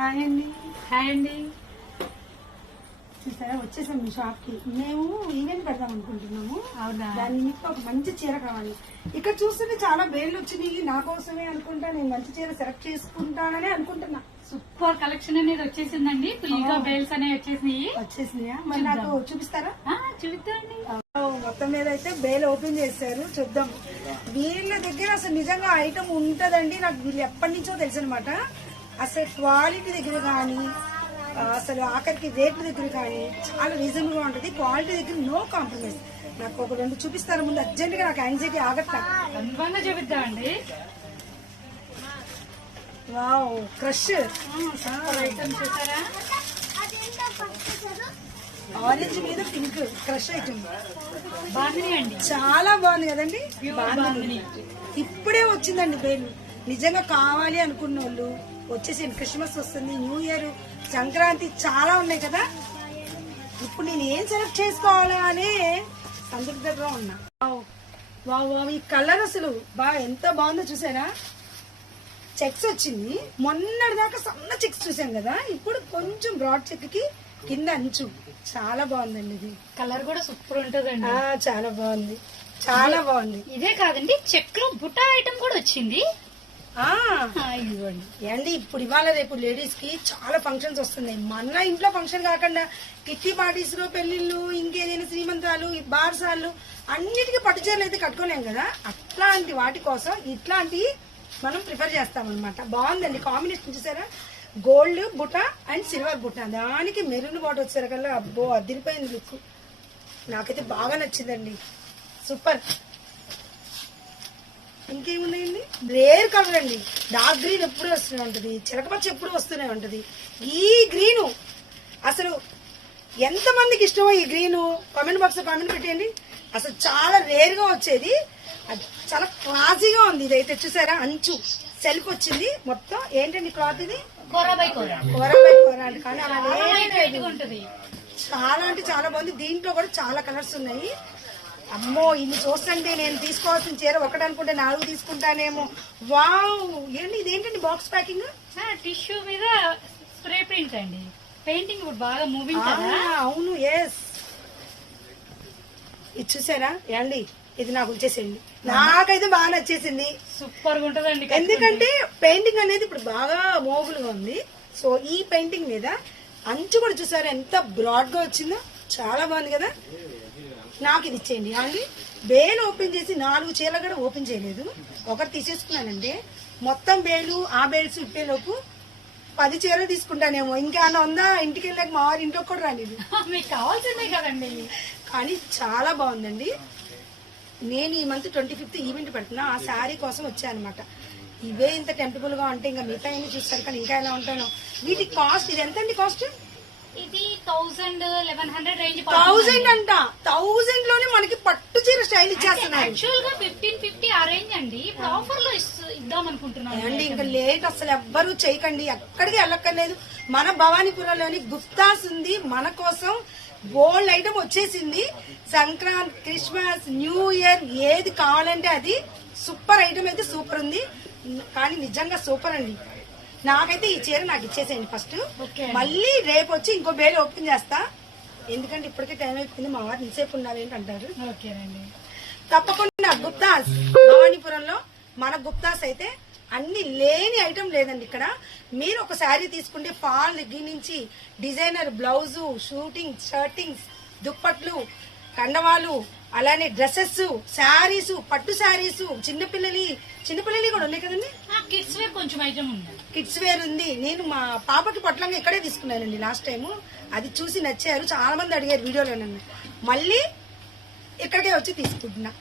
Hi అండి. Hi అండి. చూసారా వచ్చేసాం మీ షాప్ కి. మేము ఈవెంట్ పెడదాం అనుకుంటున్నాము. అవునా? దాని నిమిత్తం ఒక మంచి చీర కావాలి. ఇక్కడ చూస్తుంటే చాలా బేర్లు వచ్చినాయి. నా కోసమే అనుకుంటా, నేను మంచి చీర సెలెక్ట్ చేసుకుంటానని అనుకుంటున్నా. సూపర్ కలెక్షన్ అనేది వచ్చేసిందండి. ఫుల్గా బేల్స్ అనేవి వచ్చేసినాయా? మరి నాకు చూపిస్తారా? చూపిద్దాండి. మొత్తం మీద అయితే బేల్ ఓపెన్ చేశారు, చూద్దాం. వీళ్ళ దగ్గర అసలు నిజంగా ఐటమ్ ఉంటదండి. నాకు వీళ్ళు ఎప్పటి నుంచో తెలుసు అనమాట. అసలు క్వాలిటీ దగ్గర కానీ, అసలు ఆఖరికి రేట్ల దగ్గర కానీ చాలా రీజనబుల్ గా ఉంటది. క్వాలిటీ దగ్గర నో కాంప్రమైజ్. నాకు ఒక రెండు చూపిస్తారు ముందు, అర్జెంట్ గా నాకు యాంగ్జైటీ ఆగట్లా. అనుభవంగా చూపిద్దామండి. వావ్, క్రష్ ఐటమ్ చూసారా? ఆరెంజ్ మీద పింక్ క్రష్ ఐటమ్ బాగుంది అండి, చాలా బాగుంది కదండి. బాగుంది. ఇప్పుడే వచ్చిందండి బేలు. నిజంగా కావాలి అనుకున్న వాళ్ళు వచ్చేసి, క్రిస్మస్ వస్తుంది, న్యూ ఇయర్, సంక్రాంతి చాలా ఉన్నాయి కదా. ఇప్పుడు నేను ఏం సెలెక్ట్ చేసుకోవాలా అనే సందిగ్ధంగా ఉన్నా. వావ్ వావ్, ఈ కలర్ అసలు బాగా ఎంత బాగుందో చూసారా. చెక్స్ వచ్చింది, మొన్నటి దాకా సన్న చెక్స్ చూసాం కదా, ఇప్పుడు కొంచెం బ్రాడ్ చెక్ కి కింద అంచు చాలా బాగుందండి. ఇది కలర్ కూడా సూపర్ ఉంటదండి. చాలా బాగుంది, చాలా బాగుంది. ఇదే కాదండి, చెక్ లో బుటా ఐటమ్ కూడా వచ్చింది. ఇవ్వండి అండి. ఇప్పుడు ఇవాళ రేపు లేడీస్ కి చాలా ఫంక్షన్స్ వస్తున్నాయి. మన ఇంట్లో ఫంక్షన్ కాకుండా కిట్టి పార్టీస్ లో, పెళ్లిళ్ళు, ఇంకేదైనా శ్రీమంతాలు, బార్సాలు, అన్నిటికీ పట్టు చీరలు అయితే కట్టుకోలేం కదా. అట్లాంటి వాటి కోసం ఇట్లాంటి మనం ప్రిఫర్ చేస్తాం అనమాట. బాగుందండి కాంబినేషన్ చూసారా. గోల్డ్ బుట్ట అండ్ సిల్వర్ బుట్ట, దానికి మెరూన్ బాట్ వచ్చేసరికల్లా అబ్బో అదిరిపోయింది లుక్. నాకైతే బాగా నచ్చిందండి, సూపర్. ఇంకేమున్నాయండి, రేర్ కలర్ అండి. డార్క్ గ్రీన్ ఎప్పుడు వస్తూనే ఉంటది, చిలకపచ్చ ఎప్పుడు వస్తూనే ఉంటది. ఈ గ్రీను అసలు ఎంత మందికి ఇష్టమో ఈ గ్రీను, కామెంట్ బాక్స్ లో కామెంట్ పెట్టండి. అసలు చాలా రేర్ గా వచ్చేది, చాలా క్లాసీగా ఉంది. ఇదైతే చూసారా, అంచు సెల్ఫ్ వచ్చింది మొత్తం. ఏంటండి క్లాత్ ఇది? కోరా బై కోరా అంటే కానీ అలా చాలా అంటే చాలా బాగుంది. దీంట్లో కూడా చాలా కలర్స్ ఉన్నాయి. అమ్మో, ఇన్ని చూస్తుంటే నేను తీసుకోవాల్సిన చీర ఒకటి అనుకుంటే 4 తీసుకుంటానేమో. వావ్, ఏంటి ఇదేంటండి బాక్స్ ప్యాకింగ్? టిష్యూ మీద స్ప్రే ప్రింట్ అండి. పెయింటింగ్ బాగా మూవింగ్ కదా. అవును, ఎస్. ఇది చూసారా ఏండి, ఇది నాకు వచ్చేసింది. నాకైతే బాగా నచ్చేసింది, సూపర్ గా ఉంటదండి. ఎందుకంటే పెయింటింగ్ అనేది ఇప్పుడు బాగా మోగులుగా ఉంది. సో ఈ పెయింటింగ్ మీద అంచు కూడా చూసారా ఎంత బ్రాడ్ గా వచ్చిందో, చాలా బాగుంది కదా. నాకు ఇది ఇచ్చేయండి అండి. బేలు ఓపెన్ చేసి 4 చీరలు కూడా ఓపెన్ చేయలేదు, ఒకటి తీసేసుకున్నానండి. మొత్తం బేలు ఆ బేల్స్ ఇప్పేలోపు 10 చీరలు తీసుకుంటానేమో. ఇంకా ఉందా, ఇంటికి వెళ్ళాక మా వారి ఇంట్లోకి కూడా రాలేదు. మీకు కావాల్సిందే కదండి. కానీ చాలా బాగుందండి. నేను ఈ మంత్ 25th ఈవెంట్ పెడుతున్నా, ఆ శారీ కోసం వచ్చానమాట. ఇవే ఇంత టెంపుల్ గా ఉంటే ఇంకా మిగతా ఏమి చూస్తారు, కానీ ఇంకా ఎలా ఉంటానో. వీటి కాస్ట్ ఇది ఎంతండి? కాస్ట్ ఇది 1000-1100 రేంజ్. 1000 అంట. 1000 లోనే మనకి పట్టు చీర స్టైల్ ఇచ్చేస్తున్నారు. యాక్చువల్ గా 1550 ఆ రేంజ్ అండి. ఇప్పుడు ఆఫర్ లో ఇద్దాం అనుకుంటున్నాను అండి. ఇంకా లేట్ అసలు ఎవ్వరూ చేయకండి, ఎక్కడికి వెళ్ళక్కర్లేదు. మన భవానీపురంలోని గుప్తాస్ ఉంది మన కోసం. గోల్డ్ ఐటమ్ వచ్చేసింది. సంక్రాంతి, క్రిస్మస్, న్యూ ఇయర్ ఏది కావాలంటే అది. సూపర్ ఐటమ్ అయితే సూపర్ ఉంది, కానీ నిజంగా సూపర్ అండి. నాకైతే ఈ చీర నాకు ఇచ్చేసేయండి ఫస్ట్. మళ్ళీ రేపు వచ్చి ఇంకో బేలు ఓపెన్ చేస్తా, ఎందుకంటే ఇప్పటికే టైం అయిపోయింది. మా వారు ఇంతసేపు ఉన్నారేంటి అంటారు. తప్పకుండా గుప్తాస్ భవానీపురంలో మన గుప్తాస్ అయితే అన్ని లేని ఐటమ్ లేదండి ఇక్కడ. మీరు ఒక శారీ తీసుకుంటే ఫాల్ దగ్గర నుంచి డిజైనర్ బ్లౌజు, షూటింగ్, షర్టింగ్స్, దుప్పట్లు, కండవాలు, అలానే డ్రెస్సెస్, శారీస్, పట్టు శారీస్, చిన్నపిల్లలి కూడా ఉన్నాయి కదండి. కిడ్స్ వేర్ కొంచెం ఐటమ్ ఉంది, కిడ్స్ వేర్ ఉంది. నేను మా పాపకి పట్లంగా ఇక్కడే తీసుకున్నానండి లాస్ట్ టైం. అది చూసి నచ్చారు, చాలా మంది అడిగారు వీడియోలో నన్ను. మళ్ళీ ఇక్కడికే వచ్చి తీసుకుంటున్నా.